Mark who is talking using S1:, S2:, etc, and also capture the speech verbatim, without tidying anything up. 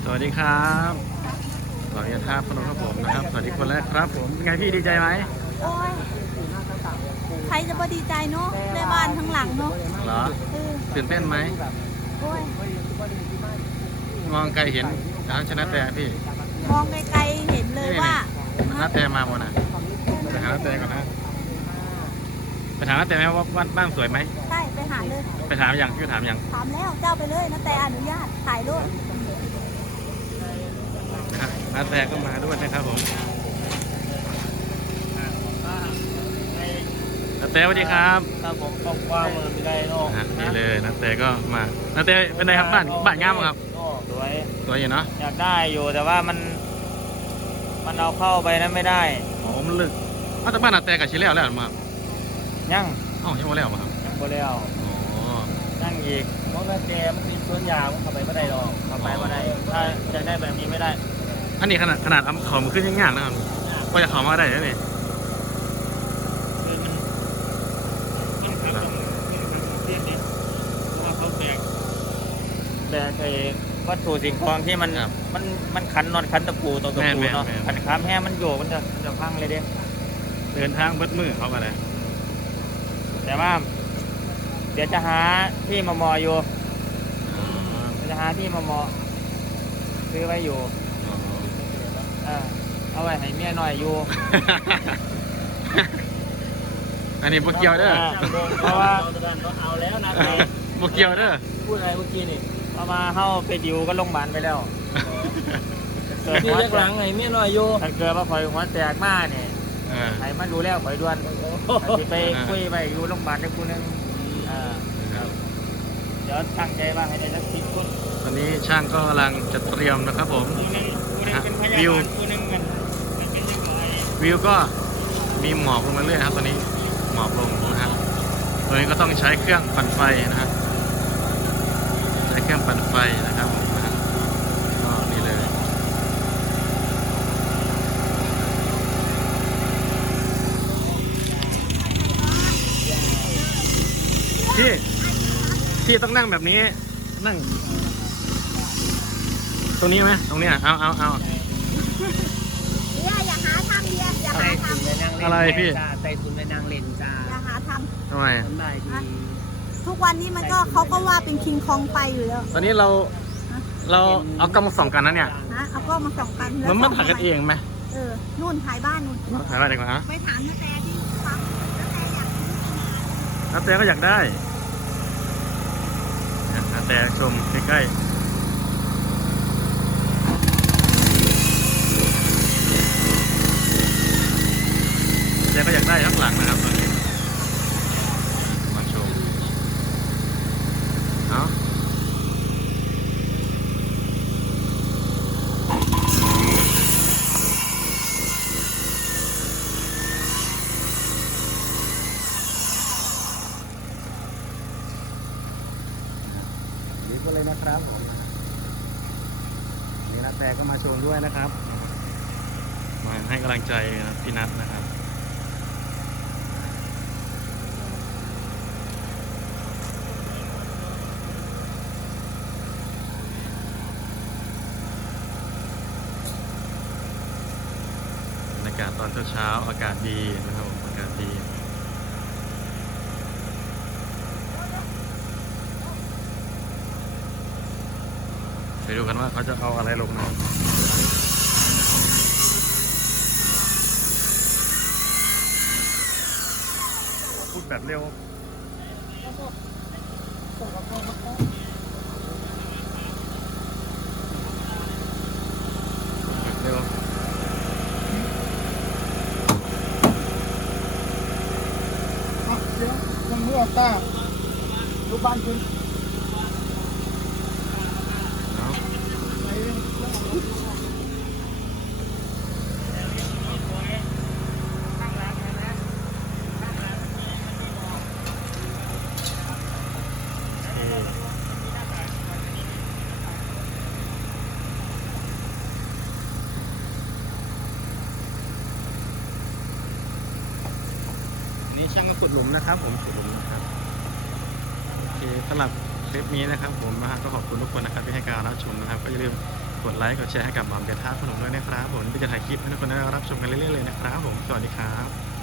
S1: สวัสดีครับหล่อเอียท่าพนมครับผมนะครับ สวัสดีคนแรกครับผมเป็นไงพี่ดีใจไหม
S2: โอ้ยใครจะบ่ดีใจเนาะแม่บ้านทั้งหลังเนาะ
S1: เหรอตื่นเต้นไหม
S2: โอ้ย
S1: มองไกลเห็นแล้วชนะแต่พี่
S2: มองไกลๆเห็นเลยว่า
S1: ชนะแต่มาหมดนะไปหาแต่ก่อนนะไปถามแต่ไหมว่าบ้านบ้านสวยไหม
S2: ใช่ไปหาเลย
S1: ไปถามอย่างพี่ถามอย่าง
S2: ถามแล้วเจ้าไปเลยนะแต่อนุญาตถ่ายรูป
S1: น้าแต่ก็มาด้วยนะครับผมน้าแต่สวัสดีครับ
S3: ครับผมก็ว่าเมืองไม่ได้เนาะ
S1: นี่เลยน้าแต่ก็มาน้าแต่เป็นไงครับบ้านบ้านงามครับ
S3: สวย
S1: สวยอยู่เนาะ
S3: อยากได้อยู่แต่ว่ามันมันเอาเข้าไปนั้นไม่ได้
S1: โอ้มันลึกอ้าวแต่บ้านน้าแต่กับชิเล่แล้วมา
S3: ยัง
S1: อ๋อยังไม่แล้วมาครับ
S3: ยังไม่แล้วนั่งอีกเพราะว่าแกมันมีสวนยางมันเข้าไปไม่ได้หรอกเข้าไปไม่ได้ถ้าจะได้แบบนี้ไม่ได้
S1: อันนี้ขนาดขนาดเขามันขึ้นยากๆนะครับก็จะเขามาได้ไหม
S3: แต่ไอ้วัตถุสิ่งของที่มันมันมันขันนอนขันตะปูตรงตะปูเนาะขันค้ำแห้มันโยกมันจะจะพังเลยเด้
S1: เดินทางเบิดมือเขาไปเลย
S3: แต่ว่าเดี๋ยวจะหาที่มอมออยู่จะหาที่มอมอซื้อไว้อยู่เอาไว้ให้เมียหน่อยอยู่
S1: อันนี้โบเกียวเด้อ
S3: เพราะว่าเอาแล้วนะ
S1: โบเกียวเด้อ
S3: พูดอะไรเมื่อกี้นี่เอามาเข้าไปดิวก็โรงพยาบาลไปแล้ว
S1: เกิ
S3: ดหัวหลังไงเมียหน่อยอยู่ถ้าเกิดว่าคอยหัวแตกมากเนี่ยใครมาดูแล้วคอยด่วนจะไปคุยไปอยู่โรงพยาบาลได้คู่นึงเดี๋ยวตั้งใจว่าให้ได้สักสิบคน
S1: ตอนนี้ช่างก็กำลังจะเตรียมนะครับผมวิววิวก็มีหมอกลงมาเรื่อยครับตอนนี้หมอกลงนะครับตอนนี้ก็ต้องใช้เครื่องปั่นไฟนะครับใช้เครื่องปั่นไฟนะครับก็นี่เลยพี่พี่ต้องนั่งแบบนี้นั่งตรงนี้ไหมตรงนี้เอาเอาเอา
S2: เนี่ยอย่าหาทำเดียอย่าหาทำ
S1: อะไรพี่
S3: ใส่คุณไปนั่งเล่นจ้า
S2: อย่าหาท
S1: ำทำไม
S2: ทุกวันนี้มันก็เขาก็ว่าเป็นคิงคองไปอยู่แล้ว
S1: ตอนนี้เราเราเอากล้องมาส่องกันนะเนี่ย
S2: นะเอากล้องมาส่องกัน
S1: มันมันถ่ายกันเองไหม
S2: เออนู่นถ่ายบ้านนู่น
S1: ถ่ายบ้านเองเหรอ
S2: ไปถามน้าแต่ที่ปั๊มน้าแต่อยากซื้อ
S1: น้าแต่ก็อยากได้น้าแต่ชมใกล้ๆแต่ก็อยากได้ข้างหลังนะครับตอนนี้มาชมเอาดีก็เลยนะครับผมนี่นัทแต่ก็มาชมด้วยนะครับมาให้กำลังใจพี่นัทนะครับอากาศตอนเช้าๆอากาศดีนะครับอากาศดีไปดูกันว่าเขาจะเอาอะไรลงนะพูดแบบเร็วเร็ว
S3: คนเมื่อตาลูกบ้านคุณ
S1: นี่ช่างก็ขุดหลุมนะครับผมขุดหลุมนะครับโอเคสำหรับคลิปนี้นะครับผมนะฮะก็ขอบคุณทุกคนนะครับที่ให้การรับชมนะครับก็อย่าลืมกดไลค์กดแชร์ให้กับหม่อมกระทะขนมด้วยนะครับผมที่จะถ่ายคลิปให้ทุกคนได้รับชมกันเรื่อยๆเลยนะครับผมสวัสดีครับ